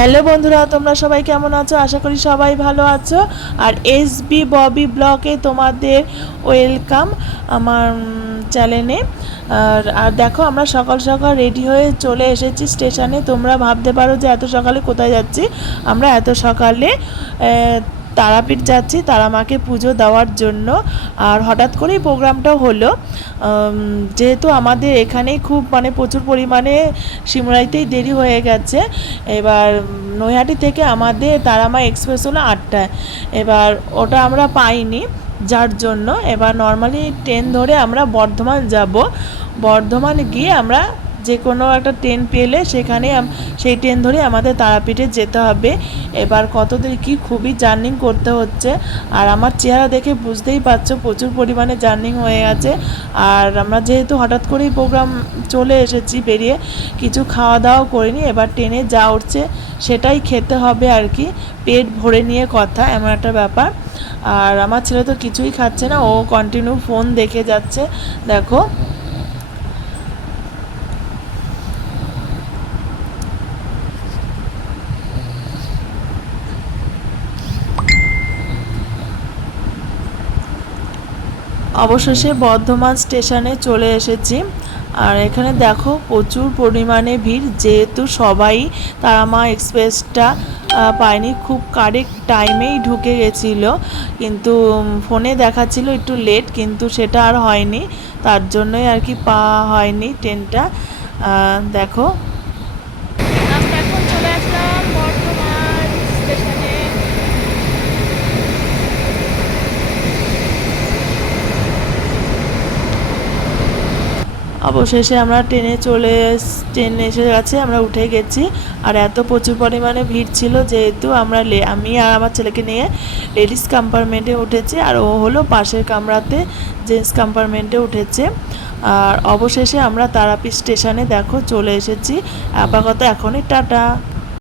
Hello বন্ধুরা, তোমরা সবাই কেমন আছো? আশা করি সবাই ভালো আছো। আর এসবি ববি ব্লগে তোমাদের ওয়েলকাম আমার চ্যানেলে। আর দেখো, আমরা সকাল সকাল রেডি হয়ে চলে এসেছি স্টেশনে। তোমরা ভাবতে পারো যে এত সকালে কোথায় যাচ্ছি। আমরা এত সকালে তারাপীঠ যাচ্ছি তারামাকে পুজো দেওয়ার জন্য। আর হঠাৎ করেই প্রোগ্রামটাও হলো, যেহেতু আমাদের এখানেই খুব প্রচুর পরিমাণে সিমরাইতেই দেরি হয়ে গেছে। এবার নৈহাটি থেকে আমাদের তারামা এক্সপ্রেস হলো 8টায়। এবার ওটা আমরা পাইনি, যার জন্য এবার নর্মালি ট্রেন ধরে আমরা বর্ধমান যাব। বর্ধমান গিয়ে আমরা যে কোনো একটা ট্রেন পেলে সেখানে সেই ট্রেন ধরে আমাদের তারাপীঠে যেতে হবে। এবার কতদূর কি খুবই জার্নিং করতে হচ্ছে। আর আমার চেহারা দেখে বুঝতেই পারছো প্রচুর পরিমাণে জার্নিং হয়ে গেছে। আর আমরা যেহেতু হঠাৎ করেই প্রোগ্রাম চলে এসেছি বেরিয়ে, কিছু খাওয়া দাওয়া করিনি। এবার ট্রেনে যা উঠছে সেটাই খেতে হবে আর কি, পেট ভরে নিয়ে কথা, এমন একটা ব্যাপার। আর আমার ছেলে তো কিছুই খাচ্ছে না, ও কন্টিনিউ ফোন দেখে যাচ্ছে। দেখো, অবশেষে বর্ধমান স্টেশনে চলে এসেছি। আর এখানে দেখো প্রচুর পরিমাণে ভিড়, যেহেতু সবাই তারামা এক্সপ্রেসটা পায়নি, খুব কারেক্ট টাইমেই ঢুকে গেছিলো। কিন্তু ফোনে দেখাচ্ছিল একটু লেট, কিন্তু সেটা আর হয়নি, তার জন্যই আর কি পাওয়া হয়নি ট্রেনটা। দেখো, এখন চলে আসলাম বর্ধমান স্টেশনে। অবশেষে আমরা ট্রেন এসে গেছে, আমরা উঠে গেছি। আর এত প্রচুর পরিমাণে ভিড় ছিল, যেহেতু আমি আর আমার ছেলেকে নিয়ে লেডিস কম্পার্টমেন্টে উঠেছি, আর ও হলো পাশের কামরাতে জেন্টস কম্পার্টমেন্টে উঠেছে। আর অবশেষে আমরা তারাপীঠ স্টেশনে দেখো চলে এসেছি। আপাতত এখনই টাটা।